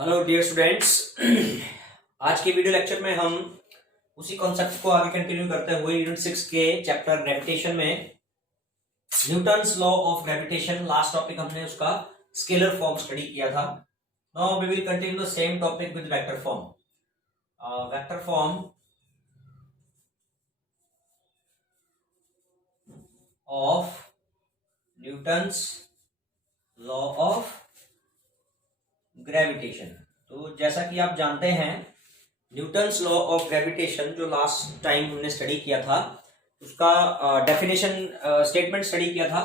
Hello dear students. आज के video lecture में हम उसी कॉन्सेप्ट को आगे कंटिन्यू करते हुए यूनिट 6 के चैप्टर ग्रेविटेशन में Newton's law of gravitation, last topic हमने उसका स्केलर फॉर्म स्टडी किया था। Now we will continue the same topic with vector form. Vector form of Newton's law of gravitation. तो जैसा कि आप जानते हैं, न्यूटन्स लॉ ऑफ ग्रेविटेशन जो लास्ट टाइम हमने स्टडी किया था उसका डेफिनेशन स्टेटमेंट स्टडी किया था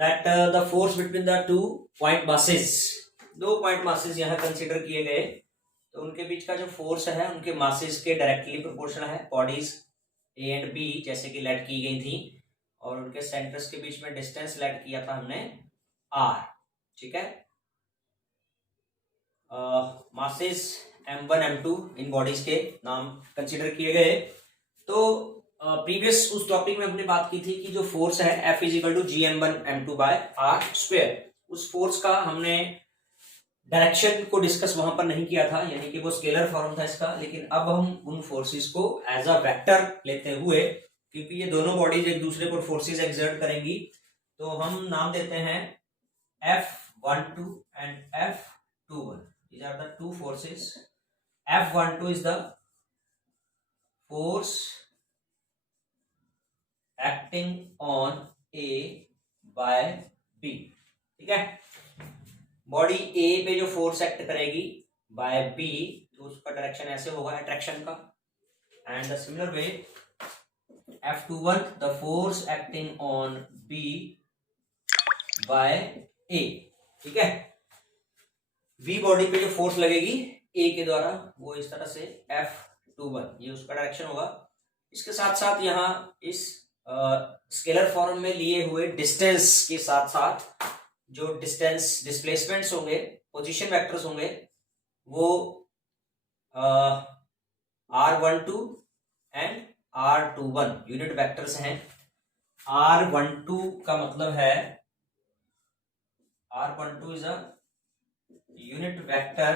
that the force between the two point masses, दो पॉइंट मासेस यहाँ कंसीडर किए गए, तो उनके बीच का जो फोर्स है उनके मासेस के डायरेक्टली प्रोपोर्शनल है। बॉडीज ए एंड बी जैसे कि लेट की गई थी और उनके सेंटर्स के बीच में डिस्टेंस लेट किया था हमने आर। ठीक है, masses m1 m2 in bodies के नाम कंसीडर किए गए। तो प्रीवियस उस टॉपिक में हमने बात की थी कि जो फोर्स है F equal to G m1 m2 by R square, उस फोर्स का हमने डायरेक्शन को डिस्कस वहां पर नहीं किया था, यानी कि वो स्केलर फॉर्म था इसका। लेकिन अब हम उन फोर्सेस को एज अ वेक्टर लेते हुए, क्योंकि ये दोनों बॉडीज एक दूसरे पर फोर्सेस एक्सर्ट करेंगी, तो हम नाम देते हैं F12 and F21। These are the two forces. F12 is the force acting on A by B. ठीक है, बॉडी A पे जो फोर्स एक्ट करेगी बाय B, तो उसका डायरेक्शन ऐसे होगा अट्रैक्शन का। And the similar way F21 the force acting on B by A। ठीक है, V बॉडी पे जो फोर्स लगेगी A के द्वारा वो इस तरह से F21, ये उसका डायरेक्शन होगा। इसके साथ साथ यहाँ इस स्केलर फॉर्म में लिए हुए डिस्टेंस के साथ साथ जो डिस्टेंस डिस्प्लेसमेंट्स होंगे, पोजीशन वेक्टर्स होंगे, वो R12 and R21 unit vectors हैं। R12 का मतलब है R12 is a unit vector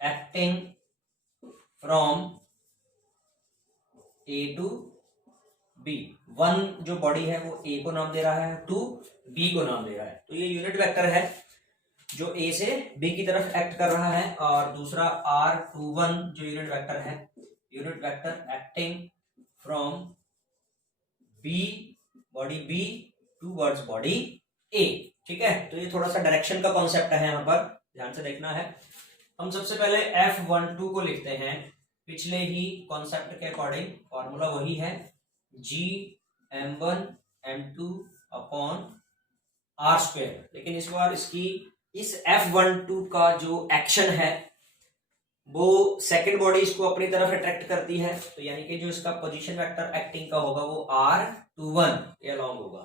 acting from A to B। One जो बॉडी है वो A को नाम दे रहा है, टू B को नाम दे रहा है, तो ये यूनिट वेक्टर है जो A से B की तरफ एक्ट कर रहा है। और दूसरा R21 जो यूनिट वेक्टर है, unit vector acting from B, body B towards body A। ठीक है, तो ये थोड़ा सा डायरेक्शन का कॉन्सेप्ट है, यहाँ पर ध्यान से देखना है। हम सबसे पहले F12 को लिखते हैं पिछले ही कॉन्सेप्ट के अकॉर्डिंग। फॉर्मूला वही है G m1 m2 upon are square, लेकिन इस बार इस F12 का जो एक्शन है वो सेकेंड बॉडी इसको अपनी तरफ अट्रैक्ट करती है, तो यानी कि जो इसका पोजीशन वेक्टर एक्टिंग का होगा वो R21 के अलॉन्ग होगा।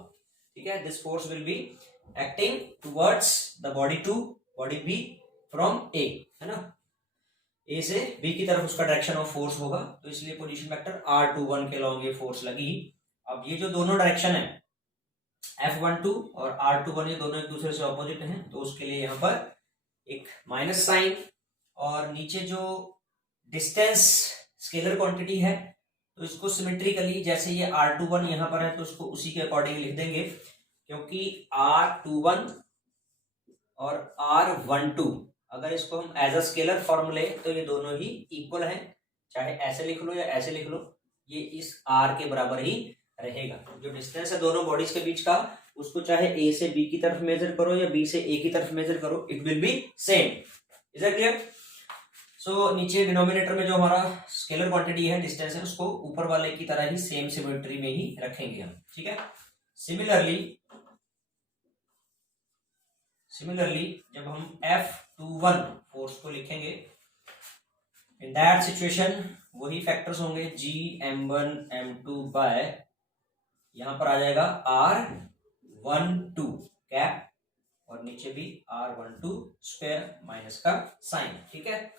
ठीक है, this force will be acting towards the body to body B from A, है ना, ए से बी की तरफ उसका डायरेक्शन ऑफ फोर्स होगा, तो इसलिए पोजीशन वेक्टर R21 के अलॉन्ग ये फोर्स लगी। अब ये जो दोनों डायरेक्शन है F12 और R21, ये दोनों एक दूसरे से ऑपोजिट हैं, तो उसके लिए यहाँ पर एक माइनस साइन, और नीचे जो डिस्टेंस स्केलर क्वांटिटी है तो इसको सिमेट्रिकली, जैसे ये R21 यहाँ पर है तो उसको उसी के अकॉर्डिंग लिख देंगे, क्योंकि R21 और R12 अगर इसको हम एज अ स्केलर फॉर्म ले तो ये दोनों ही इक्वल हैं, चाहे ऐसे लिख लो या ऐसे लिख लो, ये इस R के बराबर ही रहेगा। जो डिस्टेंस है दोनों बॉडीज के बीच का, उसको चाहे A से B की तरफ मेजर करो या B से A की तरफ मेजर करो, it will be same. Is it clear? So नीचे डिनोमिनेटर में जो हमारा स्केलर क्वांटिटी है, डिस्टेंस है, उसको ऊपर वाले की तरह ही सेम सिमेट्री में ही रखेंगे हम। ठीक है, सिमिलरली जब हम F21 फोर्स को लिखेंगे, इन दैट सिचुएशन वही फैक्टर्स होंगे G m1 m2 बाय, यहां पर आ जाएगा R12 कैप और नीचे भी R12 स्क्वायर माइनस का साइन। ठीक है,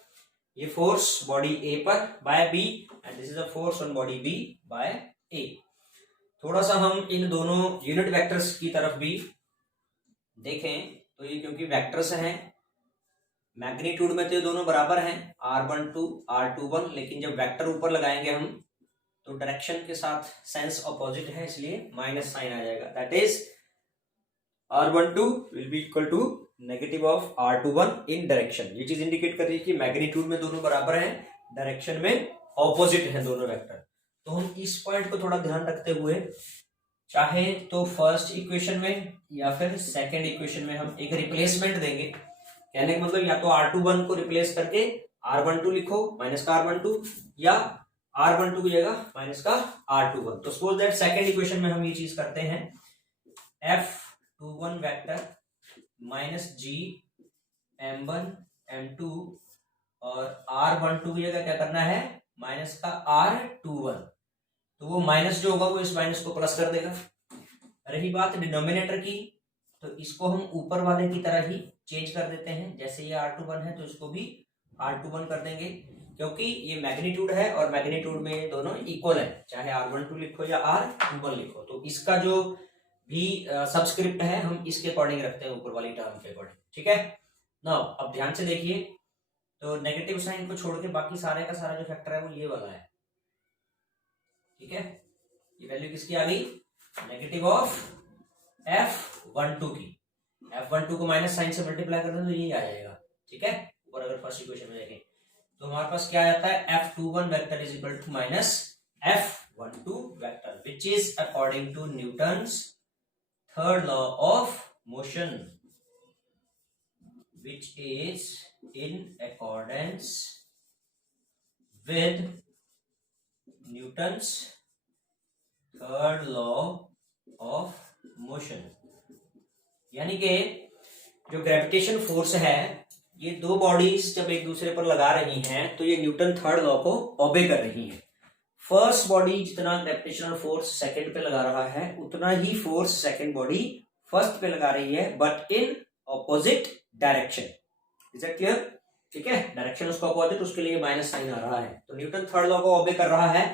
ये फोर्स बॉडी A पर by B and this is a force on body B by A। थोड़ा सा हम इन दोनों यूनिट वेक्टर्स की तरफ भी देखें तो ये क्योंकि वेक्टर्स हैं मैग्नीट्यूड में तो ये दोनों बराबर हैं, r12 r21, लेकिन जब वेक्टर ऊपर लगाएंगे हम तो डायरेक्शन के साथ सेंस अपोजिट है, इसलिए माइनस साइन आ जाएगा। That is r12 will be equal to negative of r21 in direction. ये चीज इंडिकेट कर रही है कि मैग्नीट्यूड में दोनों बराबर हैं, डायरेक्शन में ऑपोजिट हैं दोनों वेक्टर। तो हम इस पॉइंट को थोड़ा ध्यान रखते हुए चाहे तो फर्स्ट इक्वेशन में या फिर सेकंड इक्वेशन में हम एक रिप्लेसमेंट देंगे। कहने का मतलब या तो r21 को रिप्लेस करके r12 लिखो माइनस का r12, या r12 की जगह माइनस का r21। तो सपोज दैट सेकंड इक्वेशन में हम ये चीज करते हैं, f21 vector minus g m1 m2 और r12 की जगह क्या करना है, माइनस का r21। तो वो माइनस जो होगा वो इस माइनस को प्लस कर देगा। रही बात डिनोमिनेटर की, तो इसको हम ऊपर वाले की तरह ही चेंज कर देते हैं। जैसे ये r21 है तो इसको भी r21 कर देंगे, क्योंकि ये मैग्नीट्यूड है और मैग्नीट्यूड में दोनों इक्वल है, चाहे r12 लिखो या r21 लिखो। तो इसका जो भी सबस्क्रिप्ट है हम इसके अकॉर्डिंग रखते हैं, ऊपर वाली टर्म के अकॉर्डिंग। ठीक है ना। अब ध्यान से देखिए, तो नेगेटिव साइन को छोड़ के बाकी सारे का सारा जो फैक्टर है वो ये वाला है। ठीक है, ये वैल्यू किसकी आ गई, नेगेटिव ऑफ f12 की। f12 को माइनस साइन से मल्टीप्लाई कर दें तो ये आ जाएगा। ठीक है, ऊपर अगर फर्स्ट इक्वेशन में देखें तो हमारे पास क्या आता है, f21 vector is equal to minus f12 vector, which is according to Newton's third law of motion, which is in accordance with Newton's third law of motion। यानी कि जो ग्रेविटेशन फोर्स है, ये दो बॉडीज जब एक दूसरे पर लगा रही हैं तो ये न्यूटन थर्ड लॉ को ओबे कर रही हैं। फर्स्ट बॉडी जितना ग्रेविटेशनल फोर्स सेकंड पे लगा रहा है उतना ही फोर्स सेकंड बॉडी फर्स्ट पे लगा रही है, but in opposite direction. Is it clear? ठीक है, डायरेक्शन उसका अपोजिट, उसके लिए माइनस साइन आ रहा है। तो न्यूटन थर्ड लॉ को ओबे कर रहा है,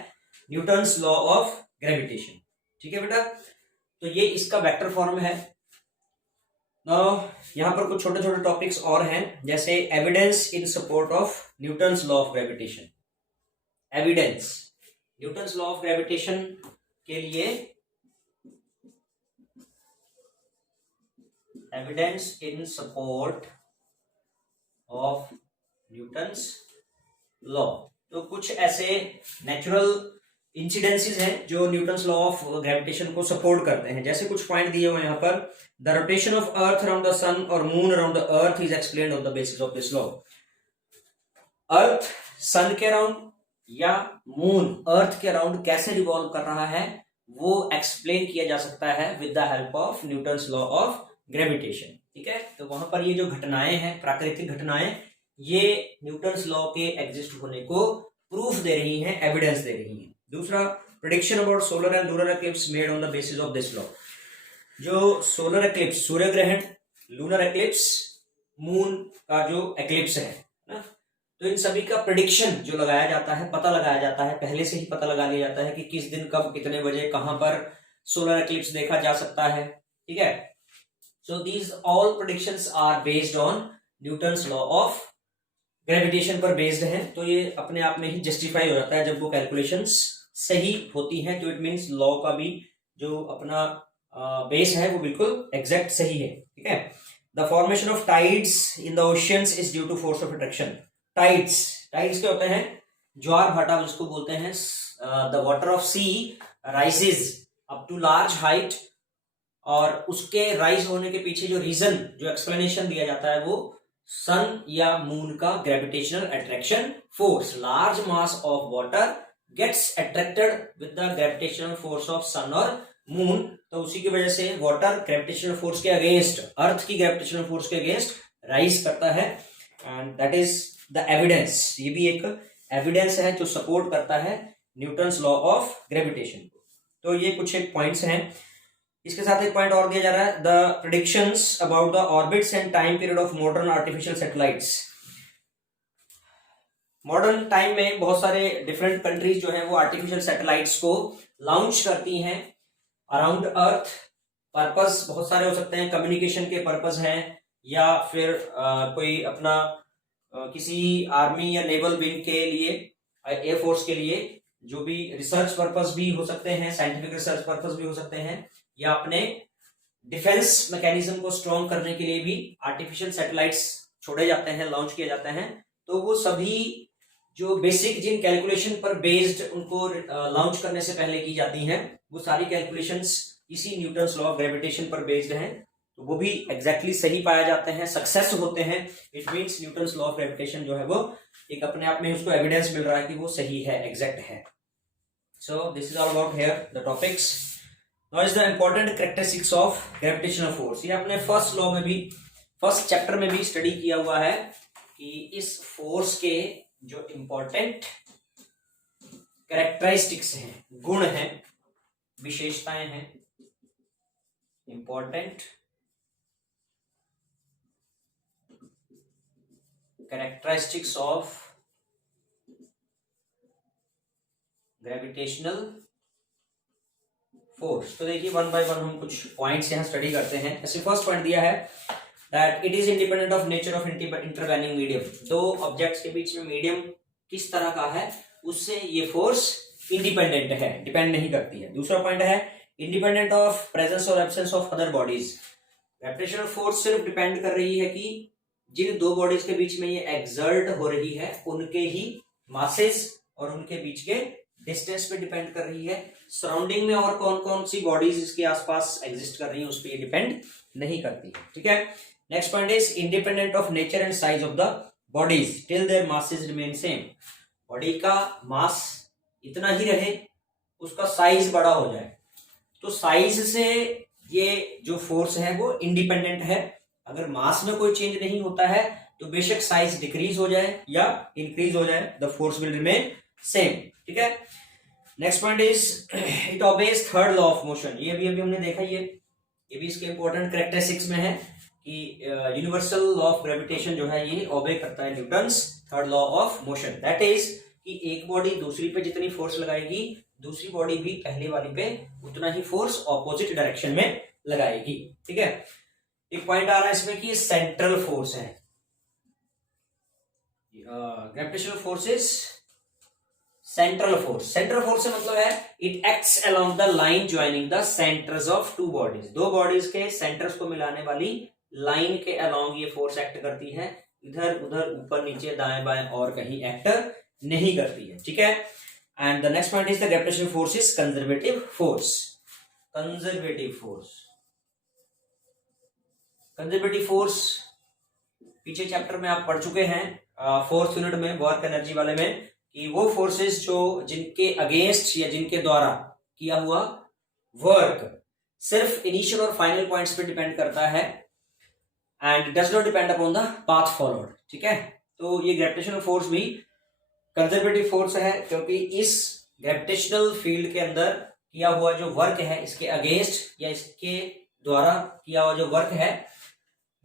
न्यूटन्स लॉ ऑफ ग्रेविटेशन। ठीक है बेटा, तो ये इसका वेक्टर फॉर्म है। यहां पर कुछ छोटे छोटे टॉपिक्स और हैं, जैसे evidence in support of Newton's law of gravitation. Evidence Newton's law of gravitation के लिए, evidence in support of Newton's law, तो कुछ ऐसे नेचुरल इंसिडेंसेस हैं जो न्यूटन्स लॉ ऑफ ग्रेविटेशन को सपोर्ट करते हैं। जैसे कुछ पॉइंट दिए हुए यहाँ पर, the rotation of earth around the sun और moon around the earth is explained on the basis of this law. Earth sun के अराउंड या मून अर्थ के अराउंड कैसे रिवॉल्व कर रहा है वो एक्सप्लेन किया जा सकता है with the help of Newton's law of gravitation. ठीक है, तो वहां पर ये जो घटनाएं हैं, प्राकृतिक घटनाएं, ये न्यूटन्स लॉ के एग्जिस्ट होने को प्रूफ दे रही हैं, एविडेंस दे रही हैं। दूसरा, prediction about solar and lunar eclipse made on the basis of this law. जो सोलर एक्लिप्स, सूर्य ग्रहण, लूनर एक्लिप्स, मून का जो एक्लिप्स है ना, तो इन सभी का प्रेडिक्शन जो लगाया जाता है, पता लगाया जाता है, पहले से ही पता लगा लिया जाता है कि किस दिन, कब, कितने बजे, कहां पर सोलर एक्लिप्स देखा जा सकता है। ठीक है, so these all predictions are based on Newton's law of gravitation पर बेस्ड है। तो ये अपने आप में ही जस्टिफाई हो जाता है जब वो कैलकुलेशंस सही होती हैं, तो इट मींस लॉ का भी जो अपना बेस है वो बिल्कुल एग्जैक्ट सही है। ठीक है, the formation of tides in the oceans is due to force of attraction. Tides क्या होते हैं, ज्वार भाटा जिसको बोलते हैं। The water of sea rises up to large height, और उसके राइज होने के पीछे जो रीजन, जो एक्सप्लेनेशन दिया जाता है वो सन या मून का gravitational attraction force. Large mass of water gets attracted with the gravitational force of sun और मून, तो उसी की वजह से वाटर ग्रेविटेशनल फोर्स के अगेंस्ट, अर्थ की ग्रेविटेशनल फोर्स के अगेंस्ट राइज करता है, and that is the evidence. ये भी एक एविडेंस है जो सपोर्ट करता है न्यूटन्स लॉ ऑफ ग्रेविटेशन को। तो ये कुछ एक पॉइंट्स हैं। इसके साथ एक पॉइंट और दिया जा रहा है, the predictions about the orbits and time period of modern artificial satellites. Modern time में बहुत सारे डिफरेंट कंट्रीज जो हैं वो आर्टिफिशियल सैटेलाइट्स को लॉन्च करती हैं अराउंड अर्थ। पर्पस बहुत सारे हो सकते हैं, कम्युनिकेशन के पर्पस हैं, या फिर कोई अपना किसी आर्मी या नेवल विंग के लिए, एयरफोर्स के लिए, जो भी रिसर्च पर्पस भी हो सकते हैं, साइंटिफिक रिसर्च पर्पस भी हो सकते हैं, या अपने डिफेंस मैकेनिज्म को स्ट्रॉन्ग करने के लिए भी आर्टिफिशियल सैटेलाइट्स छोड़े जाते हैं, लॉन्च किए जाते हैं। तो वो सभी जो बेसिक जिन कैलकुलेशन पर बेस्ड उनको लॉन्च करने से पहले की जाती हैं, वो सारी कैलकुलेशंस इसी न्यूटन्स लॉ ऑफ ग्रेविटेशन पर बेस्ड हैं। तो वो भी एग्जैक्टली सही पाए जाते हैं, सक्सेस होते हैं। It means Newton's law of gravitation जो है वो एक अपने आप में उसको एविडेंस मिल रहा है कि वो सही है, एग्जैक्ट है। So this is all about here the topics. Now is the important characteristics of gravitational force. ये अपने फर्स्ट लॉ में भी, फर्स्ट चैप्टर में भी स्टडी किया हुआ है कि इस फोर्स के जो इंपॉर्टेंट कैरेक्टरिस्टिक्स हैं, गुण हैं, विशेषताएं हैं, important characteristics of gravitational force. तो देखिए वन बाय वन हम कुछ पॉइंट्स यहां स्टडी करते हैं। ऐसे फर्स्ट पॉइंट दिया है that it is independent of nature of intervening medium. दो ऑब्जेक्ट्स के बीच में मीडियम किस तरह का है उससे ये फोर्स इंडिपेंडेंट है, डिपेंड नहीं करती है। दूसरा पॉइंट है इंडिपेंडेंट ऑफ प्रेजेंस और absence of other bodies. Gravitational force सिर्फ डिपेंड कर रही है कि जिन दो बॉडीज के बीच में ये एक्सर्ट हो रही है उनके ही मासेस और उनके बीच के डिस्टेंस पे डिपेंड कर रही है। सराउंडिंग में और कौन कौन सी बॉडीज इसके आसपास एग्जिस्ट कर रही है उस पर ये डिपेंड नहीं करती है। ठीक है। Next point is independent of nature and size of the bodies till there masses remain same. Body का मास इतना ही रहे, उसका साइज बड़ा हो जाए, तो साइज से ये जो फोर्स है वो इंडिपेंडेंट है। अगर मास में कोई चेंज नहीं होता है तो बेशक साइज डिक्रीज हो जाए या इंक्रीज हो जाए, the force will remain same. ठीक है। Next point is it obeys third law of motion. ये भी अभी हमने देखा, ये भी इसके इंपॉर्टेंट कैरेक्टरिस्टिक्स में है कि यूनिवर्सल लॉ ऑफ ग्रेविटेशन जो है ये ओबे करता है Newton's third law of motion. That is कि एक बॉडी दूसरी पे जितनी फोर्स लगाएगी, दूसरी बॉडी भी पहले वाली पे उतना ही फोर्स ऑपोजिट डायरेक्शन में लगाएगी। ठीक है। एक पॉइंट आ रहा है इसमें कि ये सेंट्रल फोर्स है। Gravitational force is central force. Central force से मतलब है it acts along the line joining the centres of two bodies. दो बॉडीज के सेंटर्स को मिलाने वाली लाइन के अलोंग ये फोर्स एक्ट करती है, इधर उधर ऊपर नीचे दाएं बाएं और कहीं एक्ट नहीं करती है। ठीक है। And the next point is the gravitational force is conservative force. Conservative force, conservative force पीछे चैप्टर में आप पढ़ चुके हैं, फोर्थ यूनिट में वर्क एनर्जी वाले में, कि वो फोर्सेस जो जिनके अगेंस्ट या जिनके द्वारा किया हुआ वर्क सिर्फ इनिशियल और फाइनल पॉइंट्स पे डिपेंड करता है and does not depend upon the path followed. ठीक है। तो ये ग्रेविटेशनल फोर्स भी कंजर्वेटिव फोर्स है, क्योंकि इस ग्रेविटेशनल फील्ड के अंदर किया हुआ जो वर्क है, इसके अगेंस्ट या इसके द्वारा किया हुआ जो वर्क है,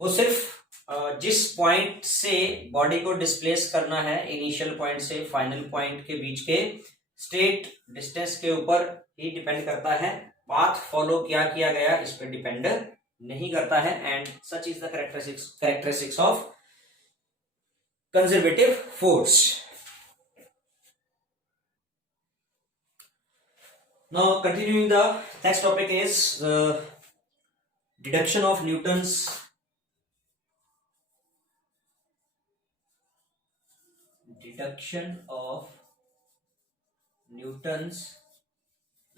वो सिर्फ जिस पॉइंट से बॉडी को डिस्प्लेस करना है, इनिशियल पॉइंट से फाइनल पॉइंट के बीच के स्ट्रेट डिस्टेंस के ऊपर ही डिपेंड करता है। पाथ फॉलो क्या किया गया इस पर डिपेंड नहीं करता है। And such is the characteristics of conservative force. Now continuing, the next topic is deduction of Newton's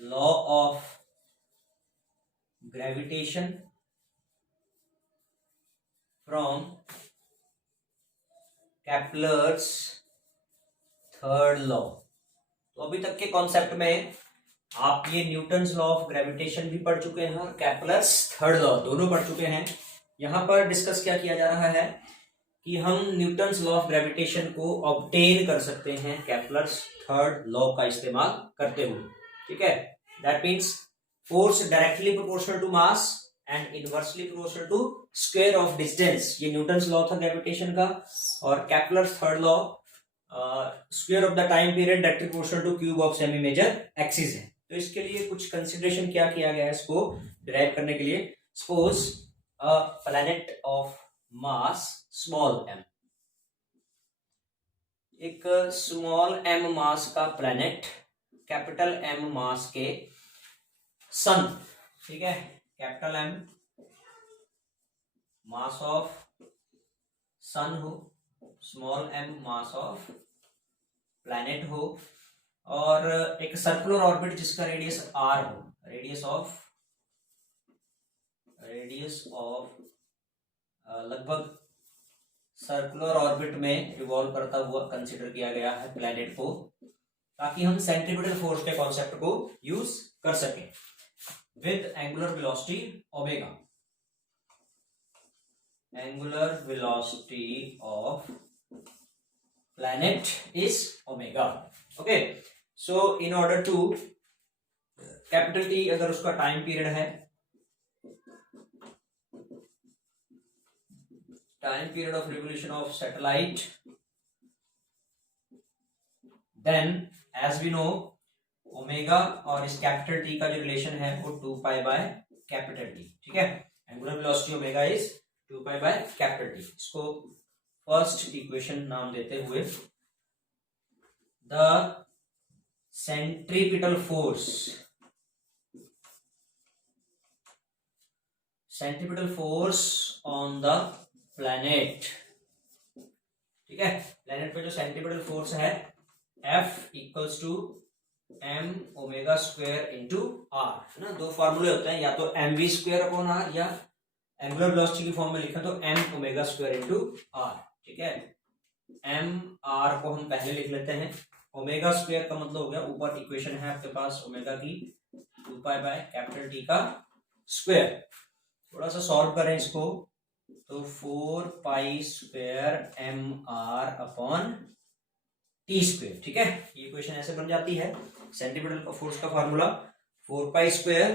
law of gravitation from Kepler's third law। तो अभी तक के कॉन्सेप्ट में आप ये न्यूटन्स लॉ ऑफ ग्रेविटेशन भी पढ़ चुके हैं और केपलर्स थर्ड लॉ दोनों पढ़ चुके हैं। यहां पर डिस्कस क्या किया जा रहा है कि हम न्यूटन्स लॉ ऑफ ग्रेविटेशन को ऑब्टेन कर सकते हैं केपलर्स थर्ड लॉ का इस्तेमाल करते हुए। ठीक है। That means force directly proportional to mass and inversely proportional to square of distance. ये न्यूटन्स लॉ था ग्रेविटेशन का। और Kepler's third law square of the time period that proportional to cube of semi major axis है। तो इसके लिए कुछ consideration क्या किया गया है इसको डिराइव करने के लिए। Suppose a planet of mass small m, एक स्मॉल m मास का प्लैनेट कैपिटल M मास के सन, ठीक है, कैपिटल M मास ऑफ सन हो, small m mass of planet हो, और एक सर्कुलर ऑर्बिट जिसका रेडियस r हो, रेडियस ऑफ लगभग सर्कुलर ऑर्बिट में रिवॉल्व करता हुआ कंसीडर किया गया है प्लैनेट को, ताकि हम सेंट्रीपिटल फोर्स के कॉन्सेप्ट को यूज कर सकें with angular velocity omega. Angular velocity of planet is omega। Okay, so in order to capital T अगर उसका टाइम पीरियड है, time period of revolution of satellite, then as we know omega और इस capital T का जो relation है वो 2 pi by capital T, ठीक है। Angular velocity omega is 2 pi by capital T। इसको फर्स्ट इक्वेशन नाम देते हुए the centripetal force on the planet, ठीक है, प्लैनेट पे जो सेंट्रीपिटल फोर्स है F equals to m omega square into r, है ना। दो फॉर्मूले होते हैं, या तो mv स्क्वायर अपॉन r या एंगुलर वेलोसिटी की फॉर्म में लिखा तो m omega square into r, ठीक है। m r को हम पहले लिख लेते हैं, ओमेगा स्क्वायर का मतलब हो गया, ऊपर इक्वेशन है आपके पास ओमेगा की 2 पाई बाय कैपिटल T का स्क्वायर। थोड़ा सा सॉल्व करें इसको तो 4 pi square m r upon T square, ठीक है। ये इक्वेशन ऐसे बन जाती है, सेंटीमीटर फोर्स का formula 4 pi square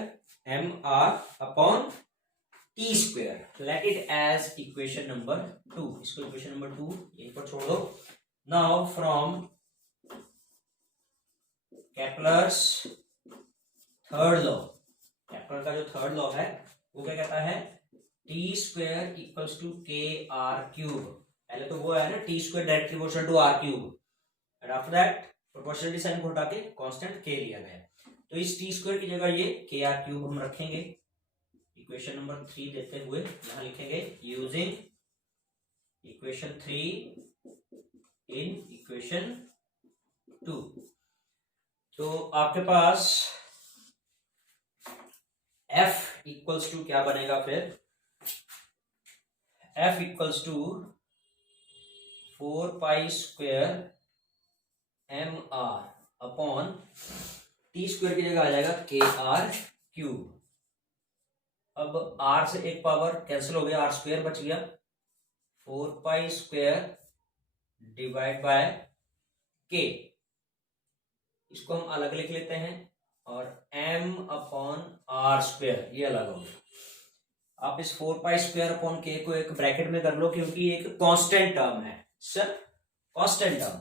m r upon T square. Let it as equation number 2। इसको इक्वेशन नंबर 2 यहीं पर छोड़ दो। Now from Kepler's third law, Kepler का जो थर्ड लॉ है वो क्या कहता है, T square equals to K R cube. पहले तो वो है ना T square directly proportional to R cube, and after that proportionality sign को हटा के कांस्टेंट के लिया गया। तो इस टी स्क्वायर की जगह ये के आर क्यूब हम रखेंगे। इक्वेशन नंबर 3 देते हुए यहां लिखेंगे यूजिंग इक्वेशन 3 इन इक्वेशन 2। तो आपके पास F इक्वल्स टू क्या बनेगा फिर, F equals to 4 pi square m r upon T square की जगह आ जाएगा के आर क्यूब। अब r से एक पावर कैंसिल हो गया, r स्क्वायर बच गया, 4 pi square divide by k, इसको हम अलग लिख लेते हैं, और m अपॉन r स्क्वायर ये अलग हो गया। आप इस 4 पाई स्क्वायर अपॉन k को एक ब्रैकेट में कर लो, क्योंकि एक कांस्टेंट टर्म है सर, कांस्टेंट टर्म,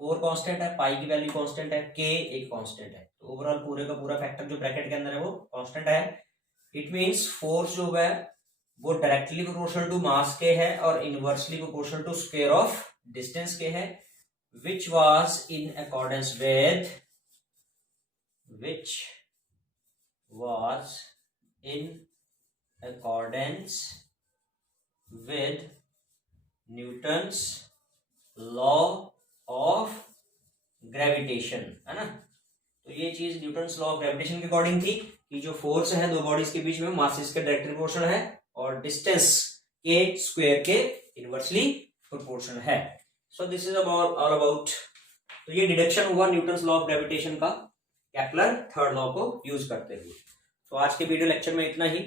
4 कांस्टेंट है, पाई की वैल्यू कांस्टेंट है, k एक कांस्टेंट है, तो ओवरऑल पूरे का पूरा फैक्टर जो ब्रैकेट के अंदर है वो कांस्टेंट है। इट मींस फोर्स जो है वो डायरेक्टली प्रोपोर्शनल टू मास के है और inversely proportional to square of distance के है, which was in accordance with Newton's law of gravitation, है ना। तो ये चीज न्यूटन्स लॉ ऑफ ग्रेविटेशन के अकॉर्डिंग थी कि जो फोर्स है दो बॉडीज के बीच में मासेस के डायरेक्टली प्रोपोर्शनल है और डिस्टेंस के स्क्वायर के इनवर्सली प्रोपोर्शनल है। So this is all about, तो ये डिडक्शन हुआ न्यूटन्स लॉ ऑफ ग्रेविटेशन का केपलर थर्ड लॉ को यूज करते हुए। तो आज के वीडियो लेक्चर में इतना ही।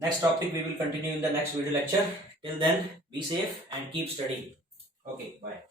Next topic we will continue in the next video lecture. Till then be safe and keep studying. Okay, bye.